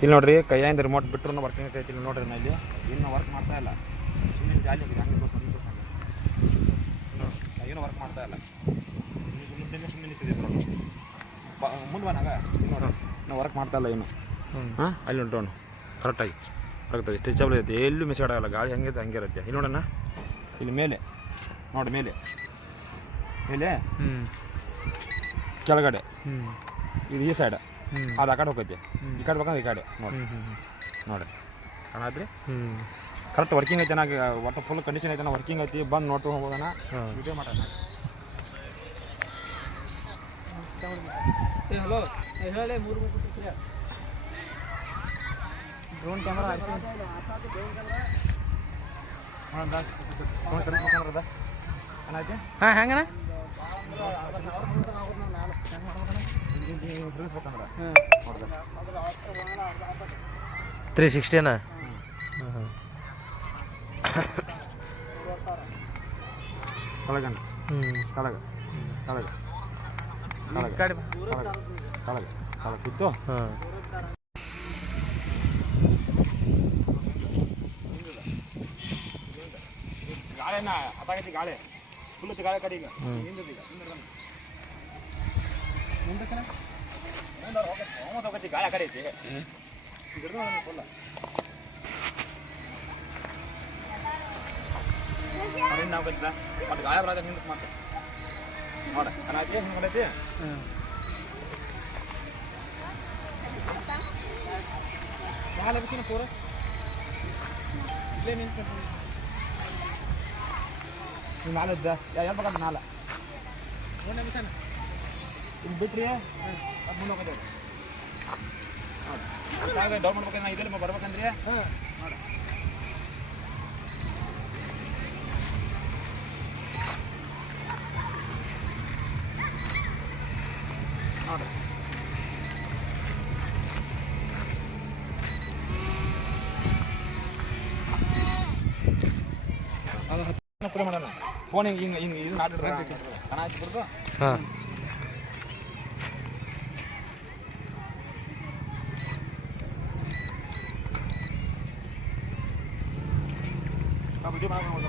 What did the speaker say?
ಇಲ್ಲಿ ನೋಡ್ರಿ ಕೈಯಿಂದ ರಿಮೋಟ್ ಬಿಟ್ಟರು ವರ್ಕಿಂಗ್ ಐತಿ. ಇಲ್ಲಿ ನೋಡ್ರಿ ನಾ ಇಲ್ಲಿ ಇನ್ನೂ ವರ್ಕ್ ಮಾಡ್ತಾ ಇಲ್ಲ. ಸುಮ್ಮನೆ ಜಾಲಿ ಆಗಿದೆ. ಹಂಗೆ ತೋರ್ಸಂಗೆ ಏನು ವರ್ಕ್ ಮಾಡ್ತಾ ಇಲ್ಲ. ಮುಂದೆ ಸುಮ್ಮನೆ ನಿಂತಿದೆ ನೋಡಿ. ಮುಂದೆ ಬನಾಗ ನೋಡ್ರಿ ನಾವು ವರ್ಕ್ ಮಾಡ್ತಾ ಇಲ್ಲ ಏನು. ಹಾಂ ಅಲ್ಲಿ ಉಂಟು ಕರೆಕ್ಟಾಗಿ ಆಗ್ತದೆ. ಸ್ಟ್ರೆಚಬಲ್ ಐತಿ. ಎಲ್ಲೂ ಮಿಸ್ಗೇಡ್ ಆಗಲ್ಲ. ಗಾಳಿ ಹಂಗೆ ಹಂಗೆ ಇರುತ್ತೆ. ಇಲ್ಲಿ ನೋಡೋಣ ಇಲ್ಲಿ ಮೇಲೆ ನೋಡಿ ಮೇಲೆ ಮೇಲೆ ಕೆಳಗಡೆ ಇದು ಈ ಸೈಡ್ ಅದು ಆ ಕಡೆ ಹೋಗೈತಿ. ಈ ಕಡೆ ಬೇಕಂದ್ರೆ ಈ ಕಡೆ ನೋಡಿ ನೋಡಿ ಕಾಣತ್ರಿ. ಕರೆಕ್ಟ್ ವರ್ಕಿಂಗ್ ಐತೆ. ಚೆನ್ನಾಗಿ ಒಟ್ಟು ಫುಲ್ ಕಂಡೀಷನ್ ಐತೆ. ವರ್ಕಿಂಗ್ ಐತಿ. ಬಂದು ನೋಡ್ತು ಹೋಗೋಣ. ವಿಡಿಯೋ ಮಾಡೋಣ. ಹಲೋ ಹೇಳಿ 3 ಡ್ರೋನ್ ಕ್ಯಾಮ್ರಾ ಹಾಂ ಹೆಂಗಣ್ಣ 360 ಅಣ್ಣ. ಕೆಳಗೆ ಕೆಳಗೆ ಕೆಳಗೆ ಕೆಳಗೆ ಕೆಳಗೆ ಕೆಳಗೆ ಕೂತು ಹಾಂ ಗಾಳಿನ ಅದಾಗೈತಿ. ಗಾಳಿ ಫುಲ್ ಗಾಳಿ ಕಡೆ ಈಗ ಮುಂದೆ ಗಾಳಿ ಆ ಕಡೆ ಐತಿ. ಫುಲ್ಲ ನಾವು ಗೊತ್ತಾ ಮತ್ತು ಗಾಳಿ ಬರೋದ ನಿಂದು ಮಾತು ನೋಡ ಅನಾಚಿ ಹಿಂಗೆ ಮಾಡೈತಿ. ನಾಳೆ ಬಿಸಿನ ಪೂರ ಇಲ್ಲೇ ನಿಂತ್ಕೊಂಡು ನೀವು ನಾಳೆ ಇದ್ದ ಯಾರು ಬೇಕಂತ ನಾಳೆ ಒಂದು ನಿಮಿಷ ಇಲ್ಲಿ ಬಿಟ್ರಿ ಅದು ಮುಂದೆ ಹೋಗೋದು. ಹಾಂ ಡೌನ್ ಮಾಡ್ಬೇಕಂದ್ರೆ ನಾ ಇದೆಲ್ಲ ಬರ್ಬೇಕಂದ್ರಿ. ಹಾಂ ನೋಡಿ ನೋಡಿ ಅದು ಪುರ ಮಾಡೋಣ. ಫೋನ್ ಹಿಂಗೆ ಹಿಂಗೆ ಇದು ನಾಟಿಡ್ರೆ ಕಣ ಹಚ್ಚಿಬಿಡ್ದು. ಹಾಂ ವಿಡಿಯೋ ಮಾಡ್ಕೊಂಡು